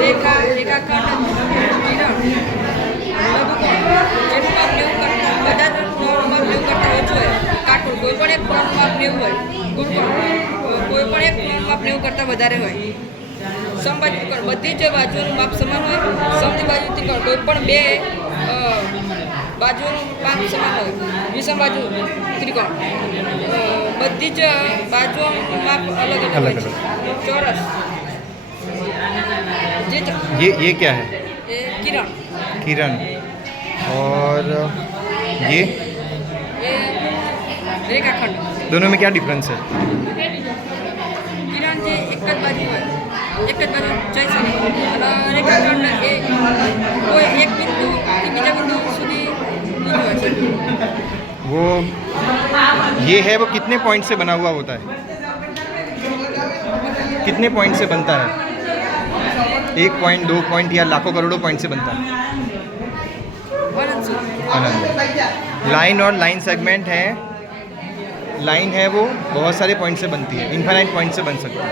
રેખા રેખાખંડ કોઈ પણ એક ખૂણાનું માપ 90 હોય, કોઈ પણ એક ખૂણાનું માપ 90 કરતાં વધારે હોય. સમબાજુ ત્રિકોણ બધી જ બાજુનું માપ સમાન હોય. સમબાજુ ત્રિકોણ કોઈ પણ બે બાજુનું માપ સમાન હોય. વિષમબાજુ ત્રિકોણ બધી જ બાજુનું માપ અલગ અલગ હોય છે. ચોરસ ये क्या है? એ કિરણ किरण। और ये રેખાખંડ. दोनों में क्या डिफरेंस है? કિરણ જે એક જ બાજુ હોય, એક જ બાજુ જઈ શકે, અને રેખાખંડ એ કોઈ એક બિંદુથી બીજા બિંદુ સુધી હોય છે. वो ये है, वो कितने पॉइंट से बना हुआ होता है? कितने पॉइंट से बनता है? 1 पॉइंट, 2 पॉइंट या लाखों करोड़ों पॉइंट से बनता है? अनंत। लाइन और लाइन सेगमेंट है। लाइन है वो बहुत सारे पॉइंट से बनती है, इनफाइनाइट पॉइंट से बन सकती है।